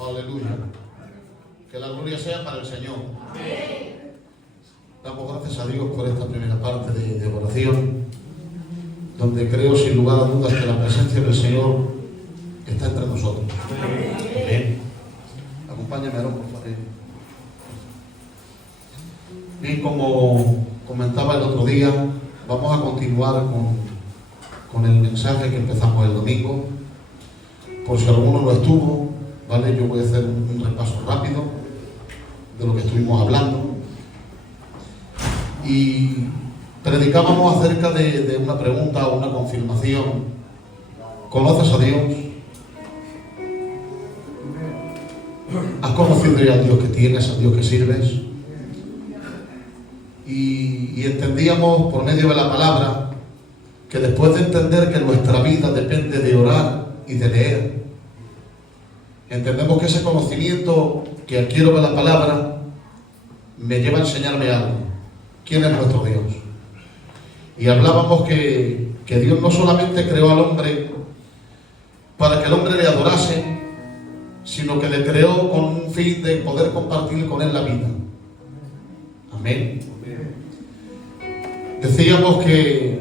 Aleluya. Que la gloria sea para el Señor. Damos gracias a Dios por esta primera parte de oración, donde creo sin lugar a dudas que la presencia del Señor está entre nosotros. Amén. Acompáñame, Aarón, por favor. Bien, como comentaba el otro día, vamos a continuar con el mensaje que empezamos el domingo. Por si alguno no estuvo, ¿vale? Yo voy a hacer un repaso rápido de lo que estuvimos hablando. Y predicábamos acerca de una pregunta o una confirmación. ¿Conoces a Dios? ¿Has conocido ya al Dios que tienes, al Dios que sirves? Y entendíamos por medio de la palabra que después de entender que nuestra vida depende de orar y de leer, entendemos que ese conocimiento que adquiero de la palabra me lleva a enseñarme algo. ¿Quién es nuestro Dios? Y hablábamos que Dios no solamente creó al hombre para que el hombre le adorase, sino que le creó con un fin de poder compartir con él la vida. Amén. Decíamos que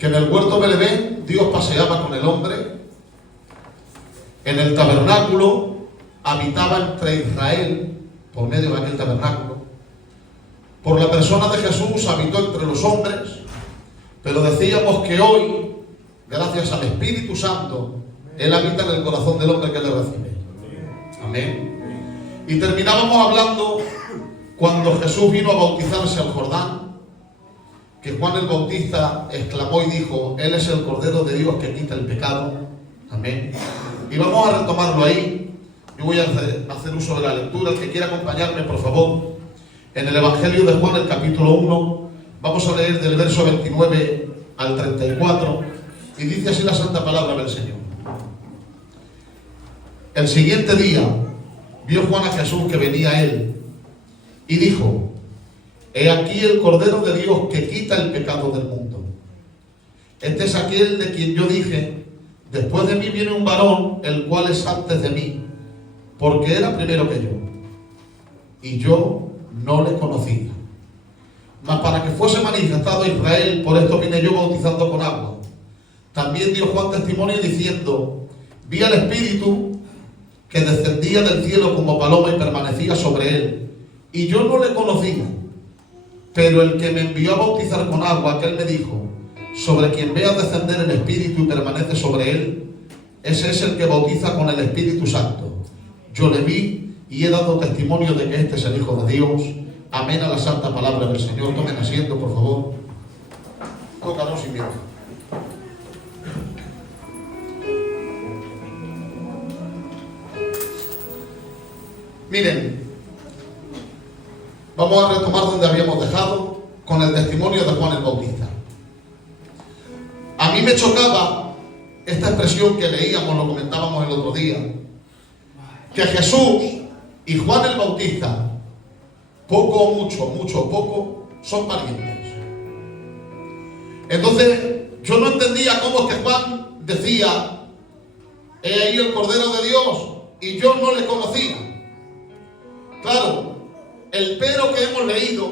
en el huerto de Edén Dios paseaba con el hombre. En el tabernáculo habitaba entre Israel por medio de aquel tabernáculo. Por la persona de Jesús habitó entre los hombres. Pero decíamos que hoy, gracias al Espíritu Santo, Él habita en el corazón del hombre que le recibe. Amén. Y terminábamos hablando cuando Jesús vino a bautizarse al Jordán, que Juan el Bautista exclamó y dijo: Él es el Cordero de Dios que quita el pecado. Amén. Y vamos a retomarlo ahí. Yo voy a hacer uso de la lectura. El que quiera acompañarme, por favor, en el Evangelio de Juan, el capítulo 1, vamos a leer del verso 29 al 34, y dice así la santa palabra del Señor. El siguiente día vio Juan a Jesús que venía a él, y dijo: He aquí el Cordero de Dios que quita el pecado del mundo. Este es aquel de quien yo dije: después de mí viene un varón, el cual es antes de mí, porque era primero que yo, y yo no le conocía. Mas para que fuese manifestado a Israel, por esto vine yo bautizando con agua. También dio Juan testimonio diciendo: Vi al Espíritu que descendía del cielo como paloma y permanecía sobre él, y yo no le conocía. Pero el que me envió a bautizar con agua, aquel me dijo: sobre quien vea descender el Espíritu y permanece sobre él, ese es el que bautiza con el Espíritu Santo. Yo le vi y he dado testimonio de que este es el Hijo de Dios. Amén a la santa palabra del Señor. Tomen asiento, por favor. Tócanos sin miedo. Miren, vamos a retomar donde habíamos dejado con el testimonio de Juan el Bautista. A mí me chocaba esta expresión que leíamos, lo comentábamos el otro día, que Jesús y Juan el Bautista, poco o mucho, mucho o poco, son parientes. Entonces, yo no entendía cómo es que Juan decía: he ahí el Cordero de Dios, y yo no le conocía. Claro, el pero que hemos leído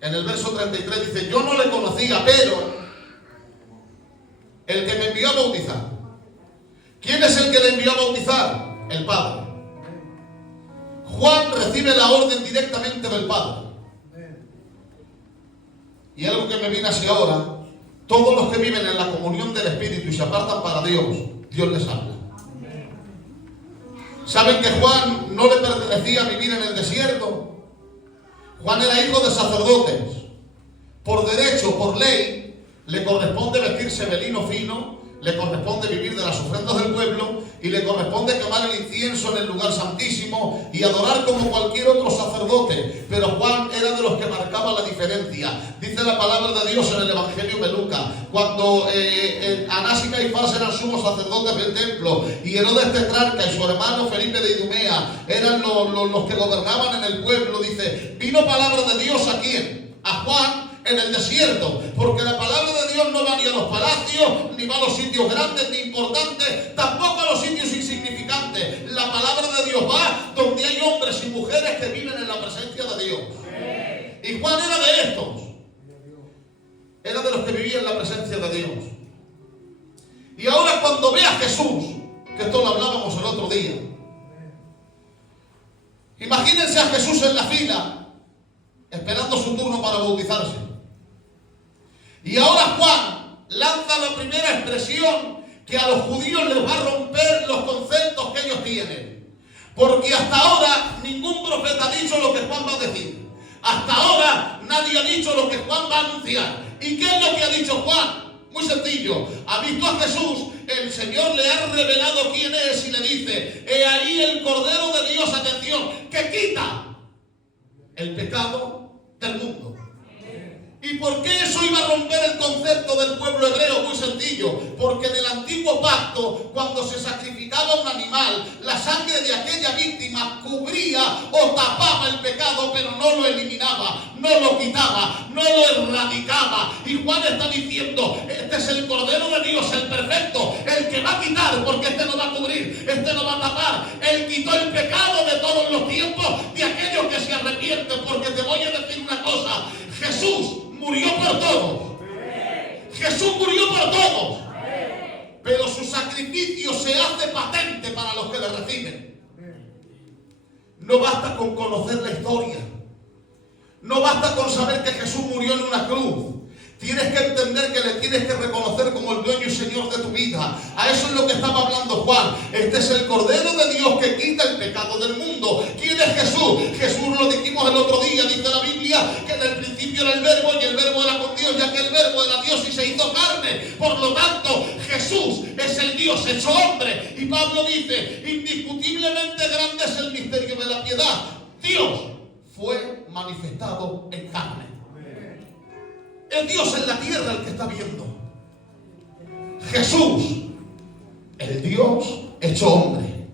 en el verso 33 dice: yo no le conocía, pero el que me envió a bautizar. ¿Quién es el que le envió a bautizar? El Padre. Juan recibe la orden directamente del Padre. Y algo que me viene así ahora: todos los que viven en la comunión del Espíritu y se apartan para Dios, Dios les habla. ¿Saben que Juan no le pertenecía a vivir en el desierto? Juan era hijo de sacerdotes. Por derecho, por ley, le corresponde vestirse de lino fino, le corresponde vivir de las ofrendas del pueblo y le corresponde quemar el incienso en el lugar santísimo y adorar como cualquier otro sacerdote. Pero Juan era de los que marcaba la diferencia. Dice la palabra de Dios en el Evangelio de Lucas, cuando Anás y Caifás eran sumos sacerdotes del templo y Herodes tetrarca y su hermano Felipe de Idumea eran los que gobernaban en el pueblo, dice: vino palabra de Dios ¿a quién? A Juan, en el desierto, porque la palabra de Dios no va ni a los palacios, ni va a los sitios grandes ni importantes, tampoco a los sitios insignificantes. mujeres que viven en la presencia de Dios. Y Juan era de estos. Era de los que vivían en la presencia de Dios. Y ahora cuando ve a Jesús, que esto lo hablábamos el otro día, imagínense a Jesús en la fila, esperando su turno para bautizarse. Y ahora Juan lanza la primera expresión que a los judíos les va a romper los conceptos que ellos tienen. Porque hasta ahora ningún profeta ha dicho lo que Juan va a decir. Hasta ahora nadie ha dicho lo que Juan va a anunciar. ¿Y qué es lo que ha dicho Juan? Muy sencillo. Ha visto a Jesús, el Señor le ha revelado quién es y le dice: he ahí el Cordero de Dios, atención, que quita el pecado del mundo. ¿Y por qué eso iba a romper el concepto del pueblo hebreo? Muy sencillo. Porque en el antiguo pacto, cuando se sacrificaba un animal, la sangre de aquella víctima cubría o tapaba el pecado, pero no lo eliminaba, no lo quitaba, no lo erradicaba. Y Juan está diciendo: este es el Cordero de Dios, el perfecto, el que va a quitar, porque este no va a cubrir, este no va a tapar. Él quitó el pecado de todos los tiempos, de aquellos que se arrepienten. Porque te voy a decir una cosa: Jesús murió por todos. Jesús murió por todos. Pero su sacrificio se hace patente para los que le reciben. No basta con conocer la historia. No basta con saber que Jesús murió en una cruz. Tienes que entender que le tienes que reconocer como el dueño y Señor de tu vida. A eso es lo que estaba hablando Juan. Este es el Cordero de Dios que quita el pecado del mundo. ¿Quién es Jesús? Jesús, lo dijimos el otro día, dice la Biblia, que en el principio era el Verbo y el Verbo era con Dios, ya que el Verbo era Dios y se hizo carne. Por lo tanto, Jesús es el Dios hecho hombre. Y Pablo dice: indiscutiblemente grande es el misterio de la piedad. Dios fue manifestado en carne. Es Dios en la tierra el que está viendo. Jesús, el Dios hecho hombre.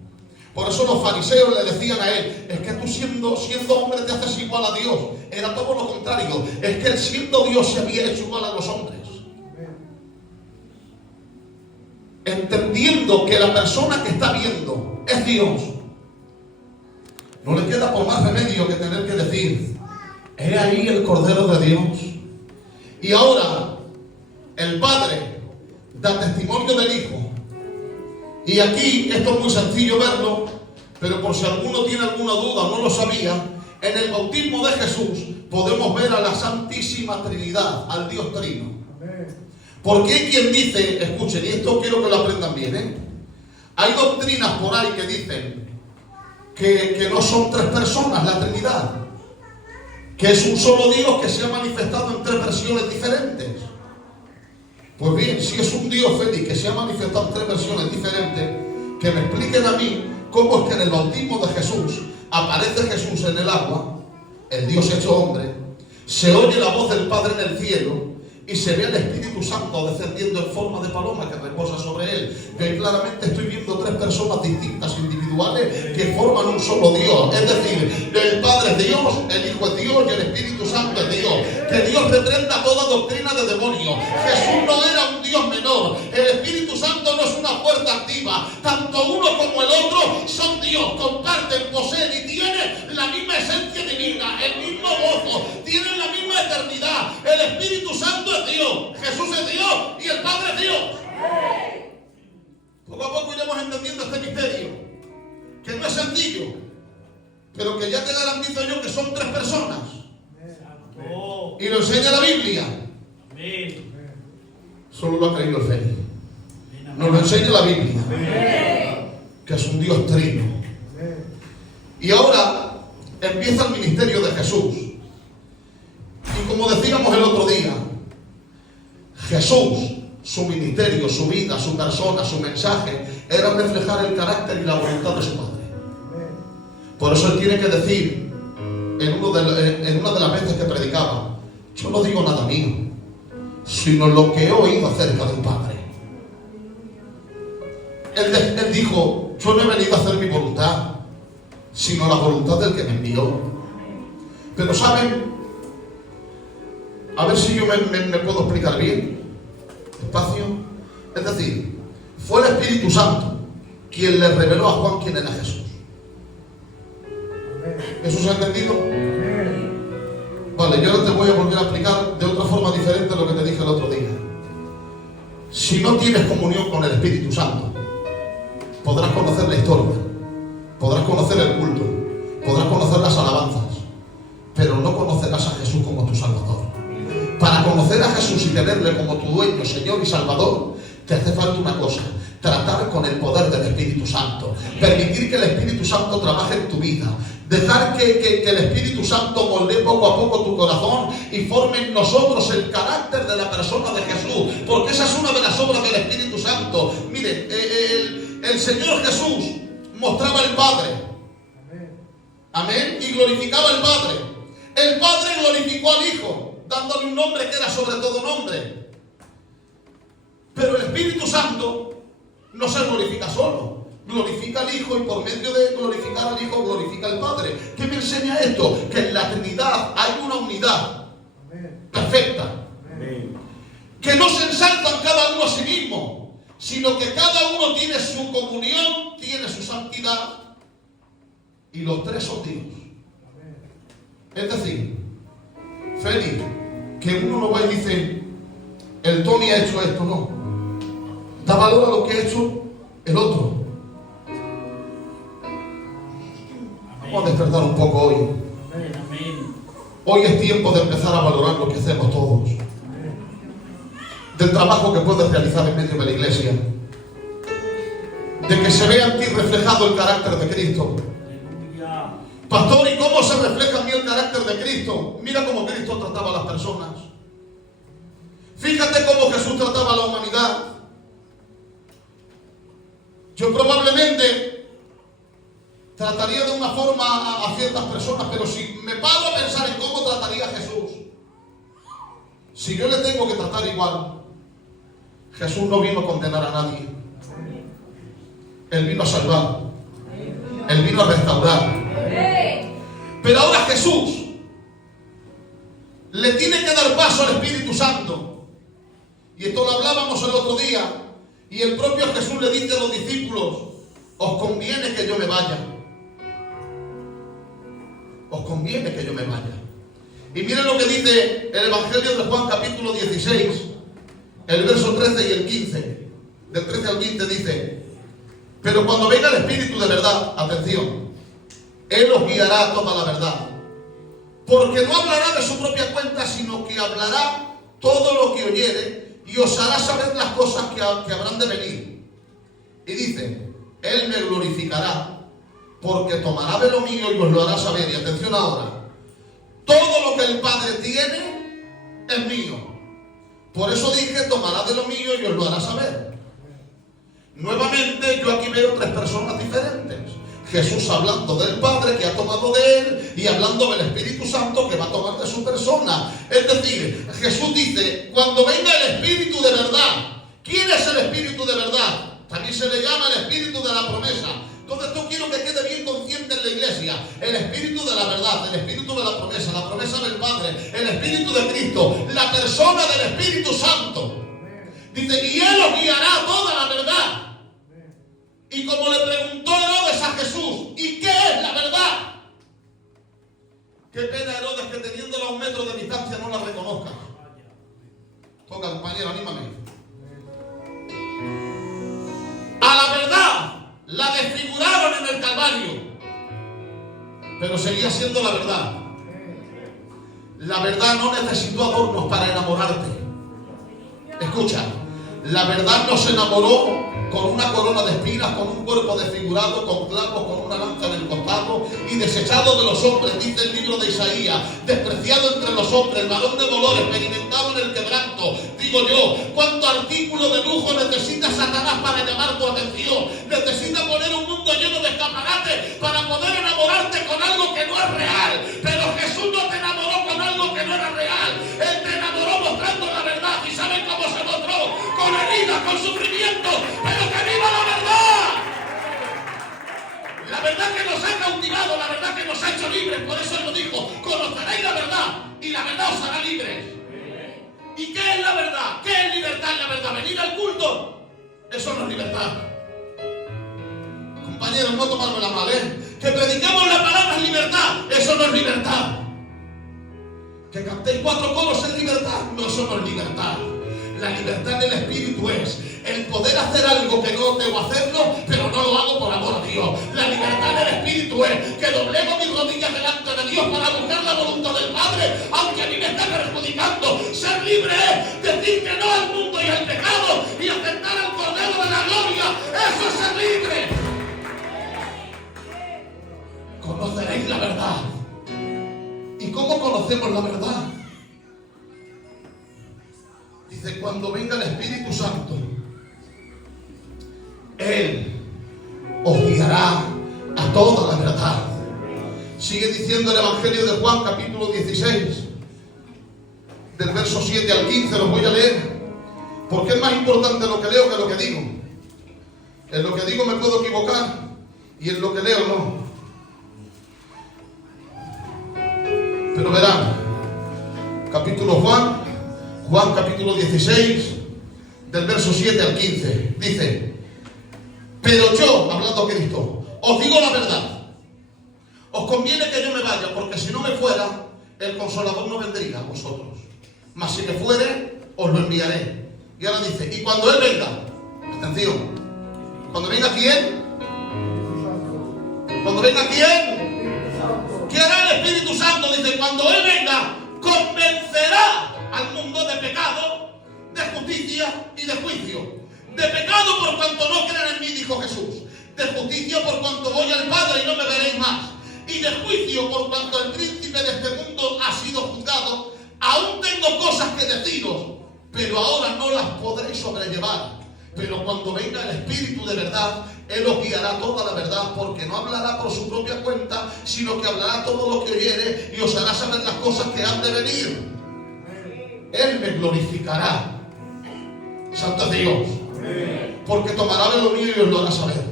Por eso los fariseos le decían a él: es que tú siendo hombre te haces igual a Dios. Era todo lo contrario. Es que él, siendo Dios, se había hecho igual a los hombres. Entendiendo que la persona que está viendo es Dios, no le queda por más remedio que tener que decir: he ahí el Cordero de Dios. Y ahora el Padre da testimonio del Hijo. Y aquí esto es muy sencillo verlo, pero por si alguno tiene alguna duda o no lo sabía, en el bautismo de Jesús podemos ver a la Santísima Trinidad, al Dios Trino. Porque hay quien dice, escuchen, y esto quiero que lo aprendan bien, hay doctrinas por ahí que dicen que no son tres personas la Trinidad, que es un solo Dios que se ha manifestado en tres versiones diferentes. Pues bien, si es un Dios, Félix, que se ha manifestado en tres versiones diferentes, que me expliquen a mí cómo es que en el bautismo de Jesús aparece Jesús en el agua, el Dios hecho hombre, se oye la voz del Padre en el cielo y se ve al Espíritu Santo descendiendo en forma de paloma que reposa sobre él. Que claramente estoy viendo tres personas distintas, individuales, que forman un solo Dios. Es decir, el Padre es Dios, el Hijo es Dios y el Espíritu Santo es Dios. Que Dios reprenda toda doctrina de demonio. Jesús no era un Dios menor. El Espíritu Santo no es una fuerza activa. Tanto uno como el otro son Dios, comparten, poseen y tienen la misma esencia divina, el mismo gozo, tienen la misma eternidad. El Espíritu Santo es Dios, Jesús es Dios y el Padre es Dios. Poco a poco iremos entendiendo este misterio, que no es sencillo, pero que ya te garantizo yo que son tres personas. Y lo enseña la Biblia. Solo lo ha creído el Félix. Nos lo enseña la Biblia, que es un Dios trino. Y ahora empieza el ministerio de Jesús. Y como decíamos el otro día, Jesús, su ministerio, su vida, su persona, su mensaje, era reflejar el carácter y la voluntad de su Padre. Por eso él tiene que decir, en una de las veces que predicaba: yo no digo nada mío, sino lo que he oído acerca del Padre. Él dijo: yo no he venido a hacer mi voluntad, sino la voluntad del que me envió. Pero ¿saben? A ver si yo me puedo explicar bien. Despacio. Es decir, fue el Espíritu Santo quien le reveló a Juan quién era Jesús. Eso ¿Eso se ha entendido? Vale, yo ahora te voy a volver a explicar de otra forma diferente a lo que te dije el otro día. Si no tienes comunión con el Espíritu Santo, podrás conocer la historia, podrás conocer el culto, podrás conocer las alabanzas, pero no conocerás a Jesús como tu Salvador. Para conocer a Jesús y tenerle como tu dueño, Señor y Salvador, te hace falta una cosa: tratar con el poder del Espíritu Santo, permitir que el Espíritu Santo trabaje en tu vida, dejar que el Espíritu Santo moldee poco a poco tu corazón y forme en nosotros el carácter de la persona de Jesús, porque esa es una de las obras del Espíritu Santo. Miren, el Señor Jesús mostraba al Padre, amén, y glorificaba al Padre. El Padre glorificó al Hijo, dándole un nombre que era sobre todo nombre. Pero el Espíritu Santo no se glorifica solo, glorifica al Hijo, y por medio de glorificar al Hijo glorifica al Padre. ¿Qué me enseña esto? Que en la Trinidad hay una unidad perfecta, que no se ensalzan cada uno a sí mismo, sino que cada uno tiene su comunión, tiene su santidad, y los tres son Dios. Es decir, Félix, que uno no va y dice, el Tony ha hecho esto, no. Da valor a lo que ha hecho el otro. Vamos a despertar un poco hoy. Hoy es tiempo de empezar a valorar lo que hacemos todos. Del trabajo que puedes realizar en medio de la iglesia. De que se vea en ti reflejado el carácter de Cristo. Pastor, ¿y cómo se refleja en mí el carácter de Cristo? Mira cómo Cristo trataba a las personas. Fíjate cómo Jesús trataba a la humanidad. Yo probablemente trataría de una forma a ciertas personas, pero si me paro a pensar en cómo trataría a Jesús, si yo le tengo que tratar igual, Jesús no vino a condenar a nadie. Él vino a salvar. Él vino a restaurar. Pero ahora Jesús le tiene que dar paso al Espíritu Santo. Y esto lo hablábamos el otro día. Y el propio Jesús le dice a los discípulos, os conviene que yo me vaya. Os conviene que yo me vaya. Y miren lo que dice el Evangelio de Juan capítulo 16, el verso 13 y el 15. Del 13 al 15 dice, pero cuando venga el Espíritu de verdad, atención, Él os guiará a toda la verdad. Porque no hablará de su propia cuenta, sino que hablará todo lo que oyere y os hará saber las cosas que habrán de venir. Y dice, Él me glorificará, porque tomará de lo mío y os lo hará saber. Y atención ahora, todo lo que el Padre tiene es mío. Por eso dije, tomará de lo mío y os lo hará saber. Nuevamente yo aquí veo tres personas diferentes. Jesús hablando del Padre que ha tomado de Él, y hablando del Espíritu Santo que va a tomar de su persona. Es decir, Jesús dice, cuando venga el Espíritu de verdad. ¿Quién es el Espíritu de verdad? También se le llama el Espíritu de la promesa. Entonces esto quiero que quede bien consciente en la iglesia. El Espíritu de la verdad, el Espíritu de la promesa del Padre, el Espíritu de Cristo, la persona del Espíritu Santo. Dice, y Él os guiará a toda la verdad. Y como le preguntó Herodes a Jesús, ¿y qué es la verdad? Qué pena, Herodes, que teniéndola a 1 metro de distancia no la reconozca. Toca, compañero, anímame. A la verdad la desfiguraron en el Calvario, pero seguía siendo la verdad. La verdad no necesitó adornos para enamorarte. Escucha, la verdad no se enamoró con una corona de espinas, con un cuerpo desfigurado, con clavos, con una lanza en el costado, y desechado de los hombres, dice el libro de Isaías, despreciado entre los hombres, varón de dolor, experimentado en el quebranto. Digo yo, ¿cuánto artículo de lujo necesita Satanás para llamar tu atención? Necesita poner un mundo lleno de escaparates para poder enamorarte con algo que no es real. Pero Jesús no te enamoró con algo que no era real. Él te enamoró mostrando la verdad. ¿Y saben cómo se mostró? Con heridas, con sufrimiento. ¡Pero que viva la verdad! La verdad que nos ha cautivado, la verdad que nos ha hecho libres. Por eso Él nos dijo, conoceréis la verdad y la verdad os hará libres. ¿Y qué es la verdad? ¿Qué es libertad en la verdad? ¿Venir al culto? Eso no es libertad. Compañeros, no tomármela mal, ¿eh? Que prediquemos la palabra es libertad. Eso eso no es libertad. Que cantéis 4 coros en libertad, no, eso no es libertad. La libertad en el espíritu es el poder hacer algo que no debo hacerlo, pero no lo hago por amor a Dios. La libertad en el espíritu es que doblego mis rodillas delante de Dios para buscar la voluntad del Padre, aunque a mí me esté perjudicando. Ser libre es decir que no al mundo y al pecado y aceptar al Cordero de la Gloria. Eso es ser libre. Conoceréis la verdad. ¿Y cómo conocemos la verdad? Dice, cuando venga el Espíritu Santo, Él os guiará a toda la verdad. Sigue diciendo el Evangelio de Juan, capítulo 16, del verso 7 al 15, lo voy a leer, porque es más importante lo que leo que lo que digo. En lo que digo me puedo equivocar, y en lo que leo no. Pero verán, capítulo Juan capítulo 16, del verso 7 al 15, dice, pero yo, hablando Cristo, os digo la verdad, os conviene que yo me vaya, porque si no me fuera, el Consolador no vendría a vosotros, mas si me fuere, os lo enviaré. Y ahora dice, y cuando Él venga, atención, cuando venga ¿quién? Cuando venga ¿quién? ¿Qué hará el Espíritu Santo? Dice, cuando Él venga, convencerá al mundo de pecado, de justicia y de juicio. De pecado por cuanto no creen en mí, dijo Jesús. De justicia por cuanto voy al Padre y no me veréis más. Y de juicio por cuanto el príncipe de este mundo ha sido juzgado. Aún tengo cosas que deciros, pero ahora no las podréis sobrellevar. Pero cuando venga el Espíritu de verdad, Él os guiará toda la verdad, porque no hablará por su propia cuenta, sino que hablará todo lo que oyere y os hará saber las cosas que han de venir. Él me glorificará. Santo Dios. Porque tomará de lo mío y os lo hará saber.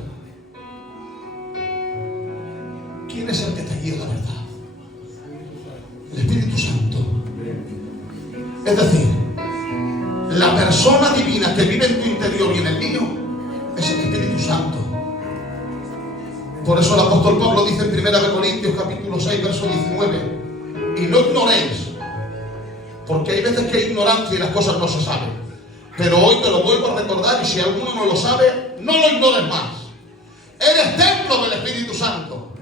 ¿Quién es el que te guía la verdad? El Espíritu Santo. Es decir, la persona divina que vive en tu interior y en el mío es el Espíritu Santo. Por eso el apóstol Pablo dice en 1 Corintios capítulo 6, verso 19, y no ignoréis, porque hay veces que hay ignorancia y las cosas no se saben. Pero hoy te lo vuelvo a recordar, y si alguno no lo sabe, no lo ignores más. Eres templo del Espíritu Santo.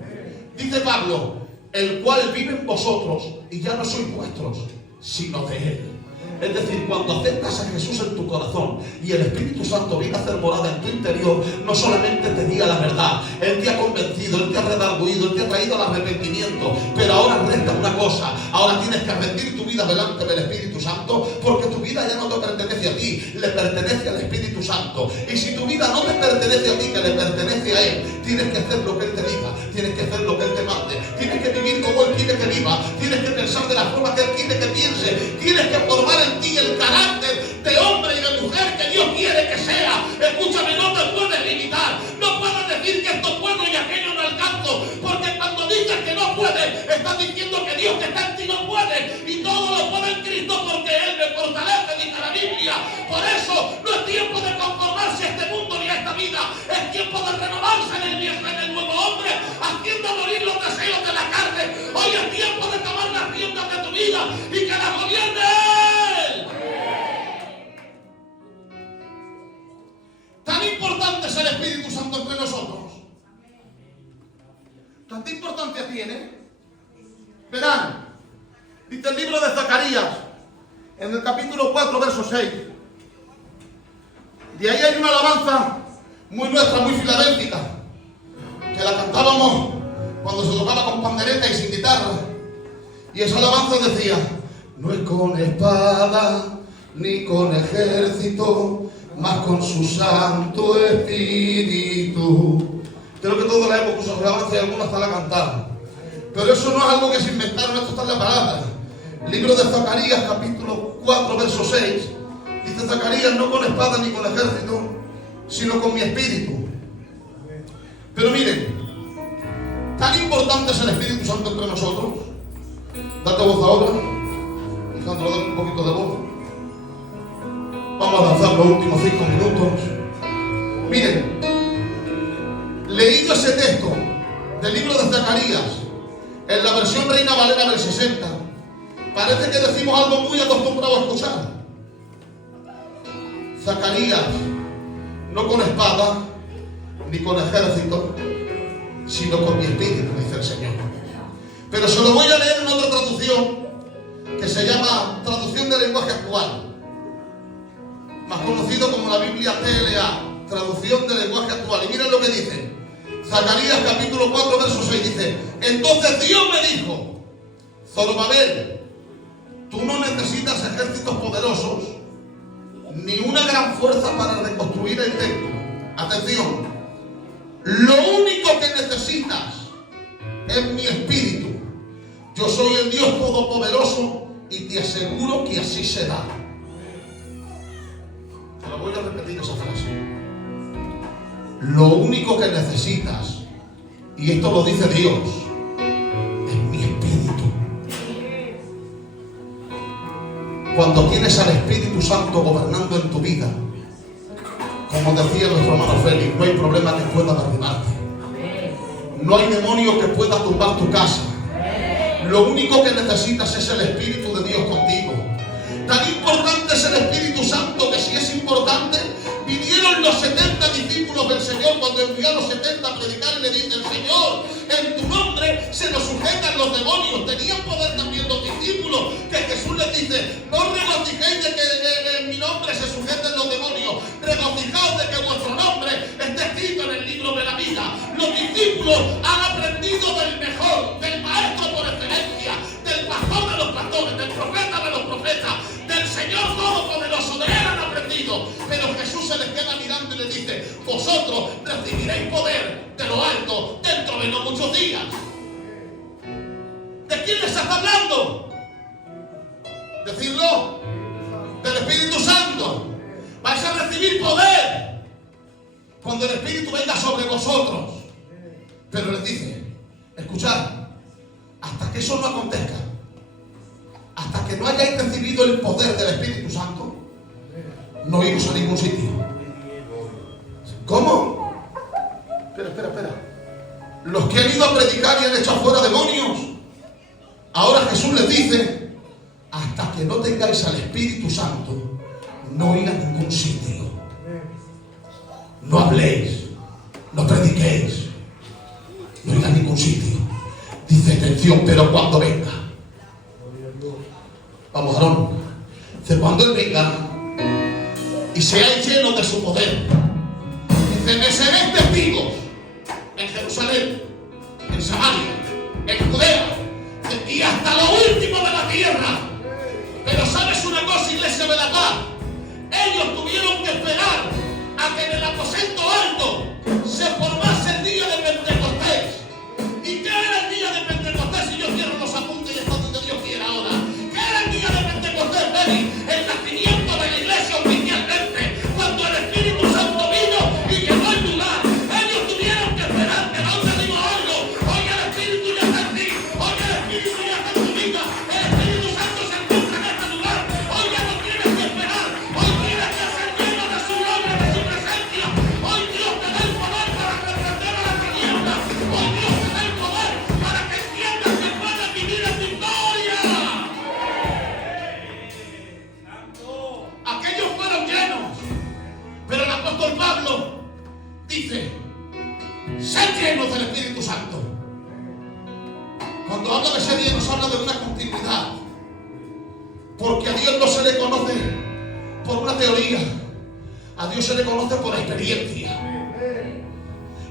Dice Pablo, el cual vive en vosotros, y ya no sois vuestros, sino de Él. Es decir, cuando aceptas a Jesús en tu corazón y el Espíritu Santo viene a hacer morada en tu interior, no solamente te guía la verdad, Él te ha convencido, Él te ha redarguido, Él te ha traído al arrepentimiento, pero ahora resta una cosa, ahora tienes que rendir tu vida delante del Espíritu Santo, porque tu vida ya no te pertenece a ti, le pertenece al Espíritu Santo. Y si tu vida no te pertenece a ti, que le pertenece a Él, tienes que hacer lo que Él te diga, tienes que hacer lo que Él te mande, tienes que vivir como Él quiere que viva, tienes que pensar de la forma que Él quiere que piense, tienes que formar en ti el carácter de hombre y de mujer que Dios quiere que sea. Escúchame, no te puedes limitar, no puedes decir que esto puedo y aquello no alcanzo, porque cuando dices que no puedes, estás diciendo que Dios que está en ti no puede, y todo lo puede en Cristo porque Él me fortalece, dice la Biblia. Por eso no es tiempo de conformarse a este mundo ni a esta vida, es tiempo de renovarse en el viejo, en el nuevo hombre, haciendo morir los deseos de la carne. Hoy es tiempo de tomar las riendas de tu vida y que las gobierne Él. Tan importante es el Espíritu Santo entre nosotros. Tanta importancia tiene. Verán, dice el libro de Zacarías, en el capítulo 4, verso 6. De ahí hay una alabanza muy nuestra, muy filadélfica, que la cantábamos cuando se tocaba con pandereta y sin guitarra. Y esa alabanza decía, no es con espada ni con ejército, mas con su Santo Espíritu. Creo que todos la hemos usado alabanza y algunos hasta la cantaron. Pero eso no es algo que se inventaron, esto está en la palabra. Libro de Zacarías, capítulo 4, verso 6. Dice Zacarías, no con espada ni con ejército, sino con mi espíritu. Pero miren, tan importante es el Espíritu Santo entre nosotros. Date voz ahora. Alejandro, date un poquito de voz. Vamos a lanzar los últimos 5 minutos. Miren, leído ese texto del libro de Zacarías, En la versión Reina Valera del 60, parece que decimos algo muy acostumbrado a escuchar. Zacarías, no con espada ni con ejército, sino con mi espíritu, dice el Señor. Pero se lo voy a leer en otra traducción que se llama traducción de lenguaje actual, más conocido como la Biblia TLA, traducción de lenguaje actual. Y miren lo que dice Zacarías capítulo 4 verso 6, dice: entonces Dios me dijo, Zorobabel, tú no necesitas ejércitos poderosos ni una gran fuerza para reconstruir el templo. Atención, lo único que necesitas es mi espíritu. Yo soy el Dios todopoderoso y te aseguro que así será. Te lo voy a repetir esa frase. Lo único que necesitas, y esto lo dice Dios, es mi espíritu. Cuando tienes al Espíritu Santo gobernando en tu vida, como decía nuestro hermano Félix, no hay problema que pueda derribarte. No hay demonio que pueda tumbar tu casa. Lo único que necesitas es el Espíritu de Dios contigo. Tan importante es el Espíritu Santo que, si es importante, vinieron los 70 discípulos del Señor cuando envió a los 70 a predicar y le dicen: Señor, en tu nombre se nos sujetan los demonios. Tenían poder también los discípulos, que Jesús les dice: no os regocijéis de que en mi nombre se sujeten los demonios, regocijaos de que vuestro nombre esté escrito en el libro de la vida. Los discípulos han aprendido del mejor, del maestro por excelencia, del pastor de los pastores, del profeta de los profetas, del Señor todopoderoso. De él han aprendido. Pero Jesús se les queda mirando y les dice: vosotros recibiréis poder de lo alto dentro de no muchos días. ¿De quién les está hablando? Decirlo, del Espíritu Santo. Vais a recibir poder cuando el Espíritu venga sobre vosotros. Pero les dice: escuchad, hasta que eso no acontezca, hasta que no hayáis recibido el poder del Espíritu Santo, no iros a ningún sitio. ¿Cómo? Espera. Los que han ido a predicar y han echado fuera demonios, ahora Jesús les dice: hasta que no tengáis al Espíritu Santo, no ir a ningún sitio. No habléis, no prediquéis, no ir a ningún sitio. Dice: atención, pero cuando venga. Vamos, Aarón. Dice: cuando Él venga y seáis llenos de su poder, dice: me seréis testigos en Jerusalén, en Samaria, en Judea y hasta lo último de la tierra. Pero ¿sabes una cosa, iglesia de la paz? Ellos tuvieron que esperar a que en el aposento alto se formase el día de Pentecostés. ¿Y qué era el día de Pentecostés? Si yo cierro los apuntes y esto donde Dios quiera ahora. ¿Qué era el día de Pentecostés, Benny? El nacimiento de la iglesia oficialmente, cuando el Espíritu Santo vino y llegó al lugar. Ellos tuvieron que esperar, que no te digo algo. Hoy el Espíritu ya está en ti, hoy el Espíritu ya está en tu vida. El Espíritu Santo se encuentra en este lugar. Hoy ya no tienes que esperar, hoy tienes que ser lleno de su gloria, de su presencia. Hoy Dios te da el poder para reprender a la tiniebla. Hoy Dios te da el poder para que entiendas que puedes vivir en victoria. Aquellos fueron llenos, pero el apóstol Pablo dice: sed llenos del Espíritu Santo. Cuando habla de ser llenos, habla de una continuidad, porque a Dios no se le conoce por una teoría, a Dios se le conoce por experiencia.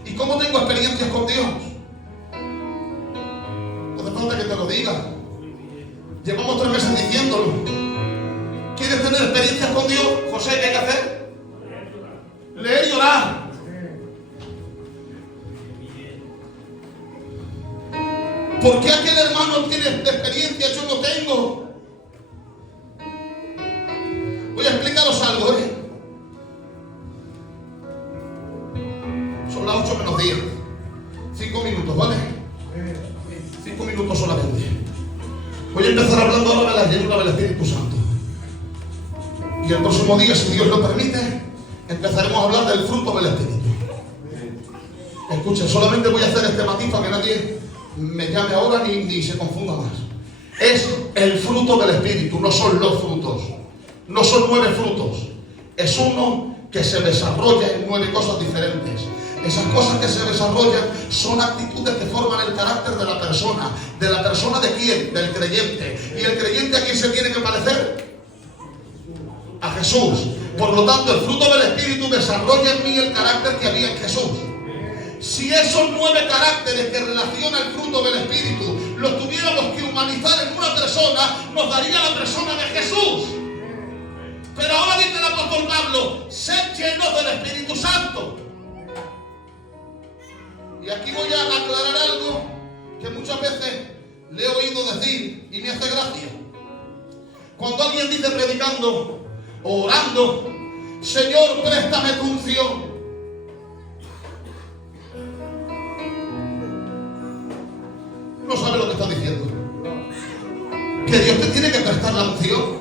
¿Y cómo tengo experiencias con Dios? No hace falta que te lo diga, llevamos 3 meses diciéndolo. ¿Quieres tener experiencias con Dios? José, ¿qué hay que hacer? Leer y orar. ¿Por qué aquel hermano tiene experiencia? Yo no tengo. Voy a explicaros algo, Son las 8 menos 10. 5 minutos, ¿vale? 5 minutos solamente. Voy a empezar hablando ahora de la llenura del Espíritu Santo. Y el próximo día, si Dios lo permite, empezaremos a hablar del fruto del Espíritu. Escuchen, solamente voy a hacer este matiz para que nadie me llame ahora ni se confunda más. Es el fruto del Espíritu, no son los frutos. No son 9 frutos. Es uno que se desarrolla en 9 cosas diferentes. Esas cosas que se desarrollan son actitudes que forman el carácter de la persona. ¿De la persona de quién? Del creyente. ¿Y el creyente a quién se tiene que parecer? A Jesús. Por lo tanto, el fruto del Espíritu desarrolla en mí el carácter que había en Jesús. Si esos 9 caracteres que relaciona el fruto del Espíritu los tuviéramos que humanizar en una persona, nos daría la persona de Jesús. Pero ahora dice el apóstol Pablo, sed llenos del Espíritu Santo. Y aquí voy a aclarar algo que muchas veces le he oído decir y me hace gracia. Cuando alguien dice predicando o orando, Señor, préstame tu unción. No sabe lo que está diciendo. Que Dios te tiene que prestar la unción.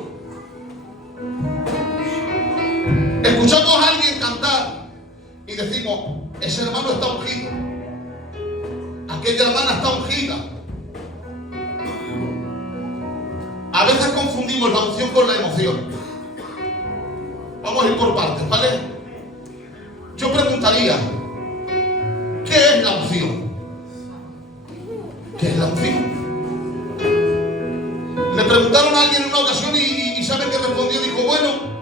Escuchamos a alguien cantar y decimos, ese hermano está ungido, aquella hermana está ungida. A veces confundimos la unción con la emoción. Vamos a ir por partes, ¿vale? Yo preguntaría, ¿qué es la unción? ¿Qué es la unción? Le preguntaron a alguien en una ocasión y ¿saben qué respondió? Dijo, bueno,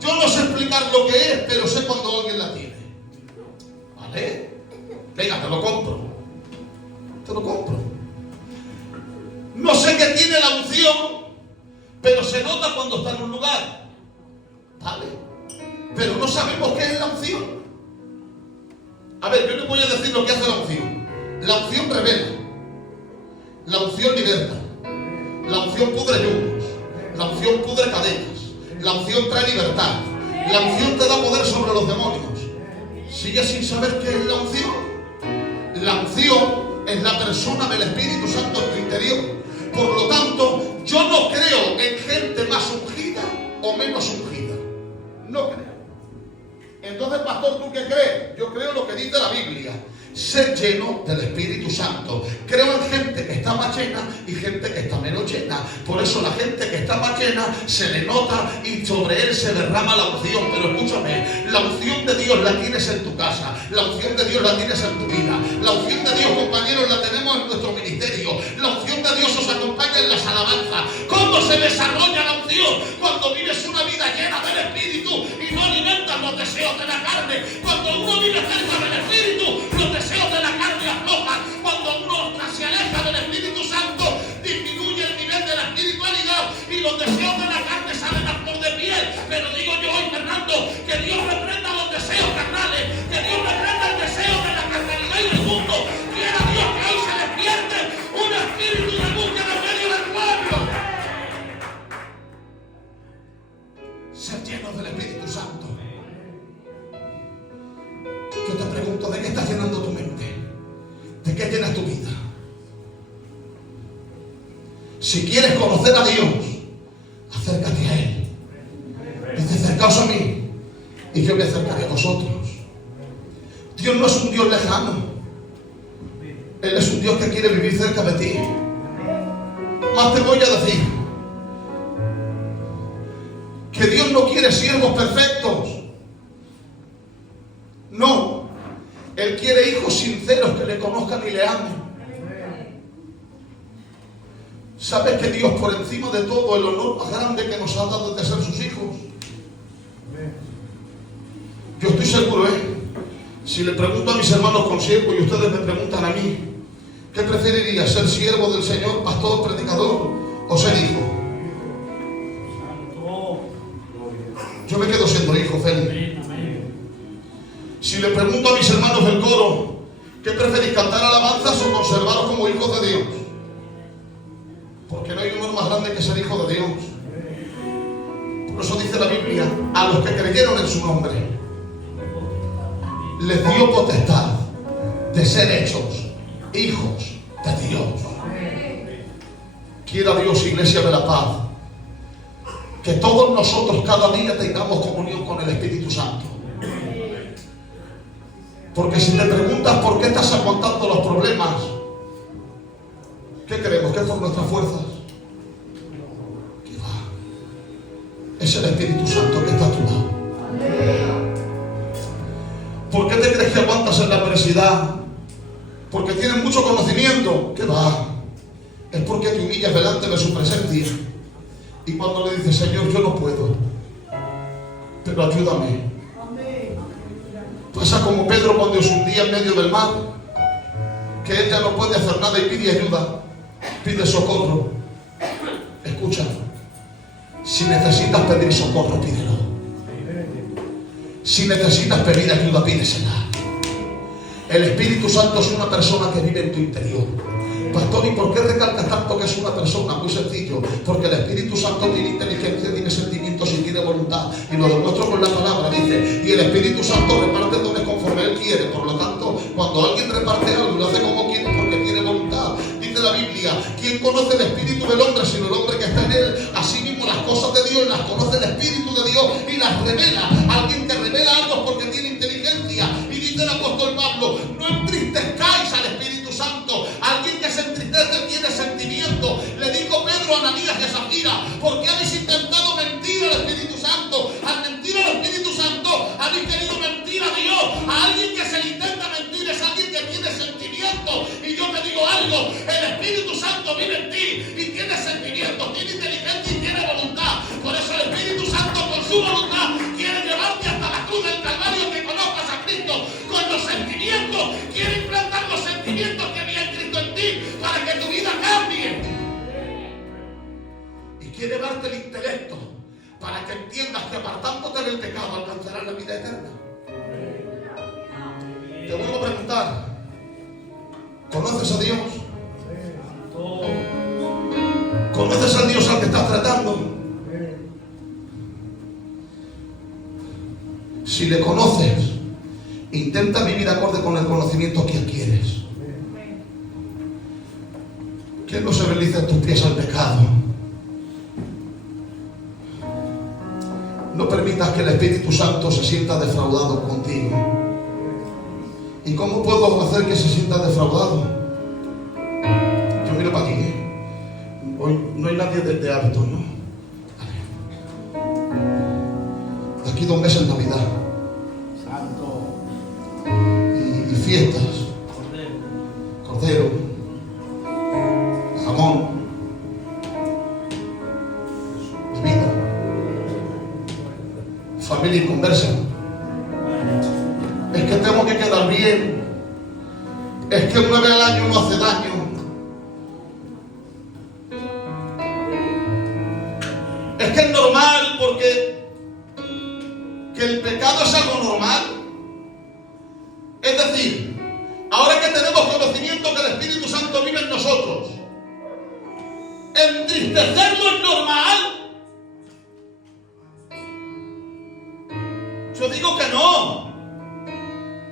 yo no sé explicar lo que es, pero sé cuando alguien la tiene. ¿Vale? Venga, te lo compro. Te lo compro. No sé qué tiene la unción, pero se nota cuando está en un lugar. ¿Vale? Pero no sabemos qué es la unción. A ver, yo les voy a decir lo que hace la unción. La unción revela. La unción liberta. La unción pudre yugos. La unción pudre cadenas. La unción trae libertad. La unción te da poder sobre los demonios. ¿Sigues sin saber qué es la unción? La unción es la persona del Espíritu Santo en tu interior. Por lo tanto, yo no creo en gente más ungida o menos ungida. No creo. Entonces, pastor, ¿tú qué crees? Yo creo lo que dice la Biblia. Ser lleno del Espíritu Santo. Creo en gente que está más llena y gente que está menos llena. Por eso la gente que está más llena se le nota y sobre él se derrama la unción. Pero escúchame, la unción de Dios la tienes en tu casa. La unción de Dios la tienes en tu vida. La unción de Dios, compañeros, la tenemos en nuestro ministerio. La unción de Dios os acompaña en las alabanzas. ¿Cómo se desarrolla la unción? Cuando vives una vida llena del Espíritu y no alimentas los deseos de la carne. Cuando uno vive cerca del Espíritu, los deseos de la carne aflojan. Cuando uno se aleja del Espíritu Santo, disminuye el nivel de la espiritualidad y los deseos de la carne salen a flor de piel. Pero digo yo hoy, Fernando, que Dios reprenda los deseos carnales, que Dios reprenda el deseo de la carnalidad y del mundo. Quiera Dios que hoy se despierte un espíritu de búsqueda en medio del pueblo. Ser llenos del Espíritu Santo. Yo te pregunto, ¿de qué estás llenando tu mente? ¿De qué llenas tu vida? Si quieres conocer a Dios, acércate a Él. Dice, acercaos a mí y yo me acercaré a vosotros. Dios no es un Dios lejano. Él es un Dios que quiere vivir cerca de ti. Más te voy a decir que Dios no quiere siervos perfectos. No, Él quiere hijos sinceros que le conozcan y le amen. ¿Sabes que Dios, por encima de todo, el honor más grande que nos ha dado es de ser sus hijos? Yo estoy seguro, si le pregunto a mis hermanos consiervos y ustedes me preguntan a mí, ¿qué preferiría, ser siervo del Señor, pastor, predicador o ser hijo? Yo me quedo siendo hijo, Félix. Si le pregunto a mis hermanos del coro, ¿qué preferís, cantar alabanzas o conservaros como hijos de Dios? Porque no hay honor más grande que ser hijo de Dios. Por eso dice la Biblia, a los que creyeron en su nombre, les dio potestad de ser hechos hijos de Dios. Quiera Dios, Iglesia de la Paz, que todos nosotros cada día tengamos comunión con el Espíritu Santo. Porque si te preguntas por qué estás aguantando los problemas, es por nuestras fuerzas. ¿Qué va? Es el Espíritu Santo que está a tu lado. ¿Por qué te crees que aguantas en la adversidad? Porque tienes mucho conocimiento. ¿Qué va? Es porque te humillas delante de su presencia. Y cuando le dices, Señor, yo no puedo, pero ayúdame. Pasa como Pedro cuando se hundía en medio del mar, que él ya no puede hacer nada y pide ayuda, pide socorro. Escucha, si necesitas pedir socorro, pídelo. Si necesitas pedir ayuda, pídesela. El Espíritu Santo es una persona que vive en tu interior. Pastor, ¿y por qué recalcas tanto que es una persona? Muy sencillo, porque el Espíritu Santo tiene inteligencia, tiene sentimientos y tiene voluntad, y lo demuestro con la palabra. Dice, y el Espíritu Santo reparte dones conforme Él quiere. Por lo tanto, cuando alguien reparte algo, lo hace como quiere porque tiene voluntad. Dice la Biblia, ¿quién conoce el Espíritu del hombre sino el hombre que está en él? Asimismo las cosas de Dios las conoce el Espíritu de Dios y las revela. Alguien que revela algo porque tiene inteligencia. Y dice el apóstol Pablo, no entristezcáis al Espíritu Santo. Alguien que se entristece tiene sentimiento. Le dijo Pedro a Ananías y a Zafira, ¿por qué habéis intentado mentir al Espíritu Santo? Al mentir al Espíritu Santo habéis querido mentir a Dios. A alguien que se le intenta mentir es alguien que tiene sentimiento. Y yo te digo algo, el Espíritu Santo vive en ti y tiene sentimiento, tiene inteligencia y tiene voluntad. Por eso el Espíritu Santo con su voluntad quiere llevarte hasta la cruz del Calvario, que conozcas a Cristo con los sentimientos. Quiere implantar los sentimientos que había en Cristo en ti para que tu vida cambie. Y quiere darte el intelecto para que entiendas que apartándote del pecado alcanzarás la vida eterna. Te vuelvo a preguntar, ¿conoces a Dios? ¿Conoces al Dios al que estás tratando? Si le conoces, intenta vivir acorde con el conocimiento que adquieres. Que no se realicen tus pies al pecado. No permitas que el Espíritu Santo se sienta defraudado contigo. ¿Y cómo puedo hacer que se sienta defraudado? Yo miro para aquí, Hoy no hay nadie de hábito, ¿no? De aquí 2 meses Navidad. Y fiestas. Cordero. Jamón. Bebida. Familia inconversa. Es que tengo que quedar bien. Es que una vez al año no hace daño. Es que es normal porque que el pecado es algo normal. Es decir, ahora que tenemos conocimiento que el Espíritu Santo vive en nosotros, ¿entristecerlo es normal? Yo digo que no.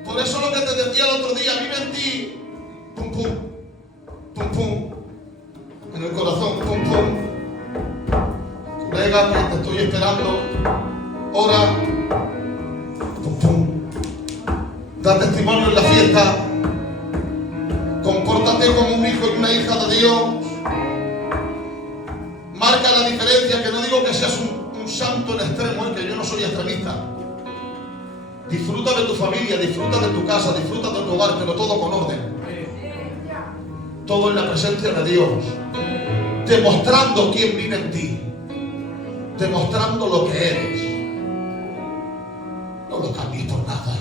Por eso lo que te decía el otro día, vive en ti, pum pum, pum pum, en el corazón, pum pum. Colega, que te estoy esperando, ora, pum pum. Da testimonio en la fiesta, compórtate como un hijo y una hija de Dios. Marca la diferencia, que no digo que seas un santo en extremo, que yo no soy extremista. Disfruta de tu familia, disfruta de tu casa, disfruta de tu hogar, pero todo con orden. Todo en la presencia de Dios. Demostrando quién vive en ti. Demostrando lo que eres. No lo cambies por nada.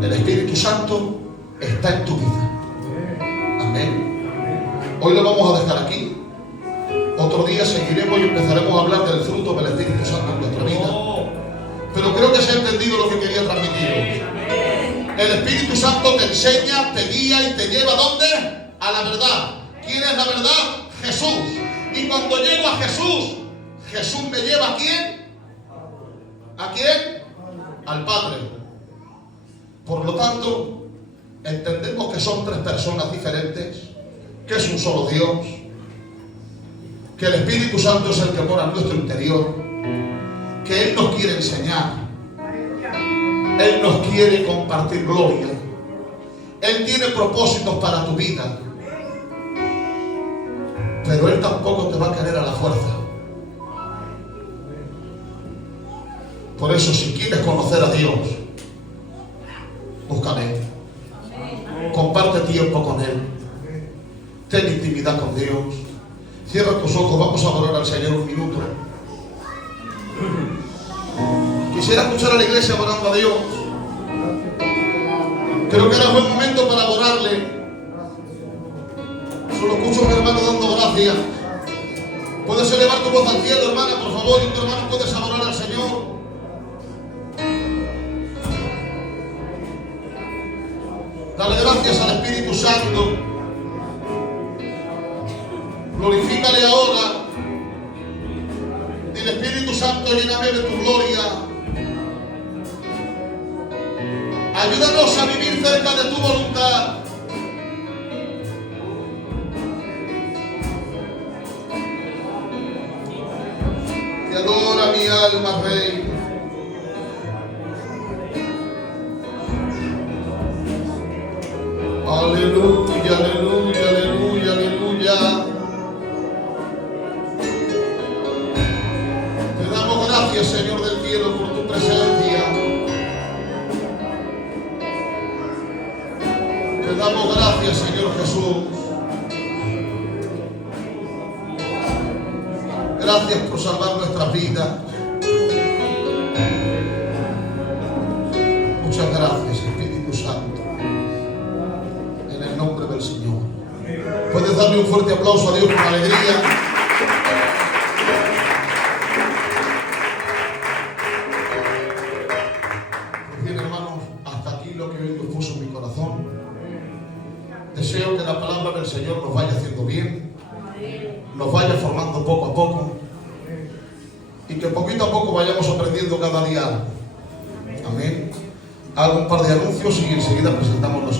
El Espíritu Santo está en tu vida. Amén. Hoy lo vamos a dejar aquí. Otro día seguiremos y empezaremos a hablar del fruto del Espíritu Santo en nuestra vida. Pero creo que se ha entendido lo que quería transmitir. El Espíritu Santo te enseña, te guía y te lleva ¿a dónde? A la verdad. ¿Quién es la verdad? Jesús. Y cuando llego a Jesús, Jesús me lleva ¿a quién? ¿A quién? Al Padre. Por lo tanto, entendemos que son 3 personas diferentes, que es un solo Dios, que el Espíritu Santo es el que mora en nuestro interior, que Él nos quiere enseñar, Él nos quiere compartir gloria, Él tiene propósitos para tu vida. pero Él tampoco te va a querer a la fuerza. Por eso, si quieres conocer a Dios, búscale. Comparte tiempo con Él. Ten intimidad con Dios. Cierra tus ojos, vamos a adorar al Señor un minuto. Quisiera escuchar a la iglesia adorando a Dios. Creo que era buen momento para adorarle. Solo escucho a mi hermano dando gracias. Puedes elevar tu voz al cielo, hermana, por favor, y tu hermano puedes adorar al Señor. Dale gracias al Espíritu Santo. Glorifícale ahora. Dile: Espíritu Santo, lléname de tu gloria. Ayúdanos a vivir cerca de tu voluntad. Te adora mi alma, Rey. Aleluya, aleluya, aleluya, aleluya. Te damos gracias, Señor del cielo, por tu presencia. Te damos gracias, Señor Jesús. Gracias por salvar nuestras vidas. Muchas gracias, Espíritu Santo. En el nombre del Señor. Puedes darle un fuerte aplauso a Dios con alegría. Bien, hermanos, hasta aquí lo que hoy Dios puso en mi corazón. Deseo que la palabra del Señor nos vaya haciendo bien, nos vaya formando poco a poco y que poquito a poco vayamos aprendiendo cada día algo. Amén. Hago un par de anuncios y enseguida presentamos los